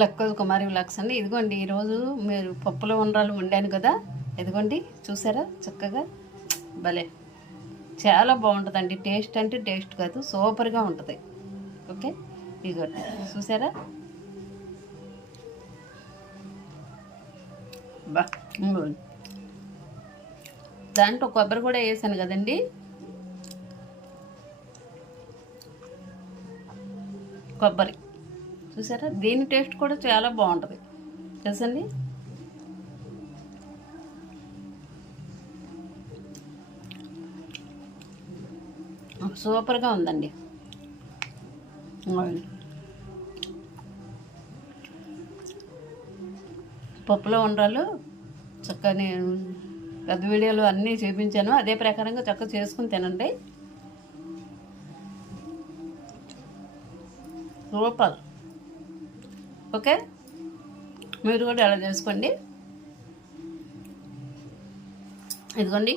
లక్కజ్ కుమారి vlogs అండి. ఇదిగోండి ఈరోజు మీరు పప్పులో ఉండ్రాలు వండాను కదా, ఇదిగోండి చూసారా చక్కగా భలే చాలా బాగుంటుందండి. టేస్ట్ అంటే టేస్ట్ కాదు, సూపర్గా ఉంటుంది. ఓకే, ఇదిగోండి చూసారా బా. దాంట్లో కొబ్బరి కూడా వేసాను కదండి, కొబ్బరి చూసారా, దీని టేస్ట్ కూడా చాలా బాగుంటుంది తెలుసండి. సూపర్గా ఉందండి. పప్పులో ఉండ్రాలు చక్కగా నేను పెద్ద వీడియోలు అన్నీ చూపించాను, అదే ప్రకారంగా చక్కగా చేసుకుని తినండి. సూపర్. ఓకే, మీరు కూడా ఎలా చేసుకోండి. ఇదిగోండి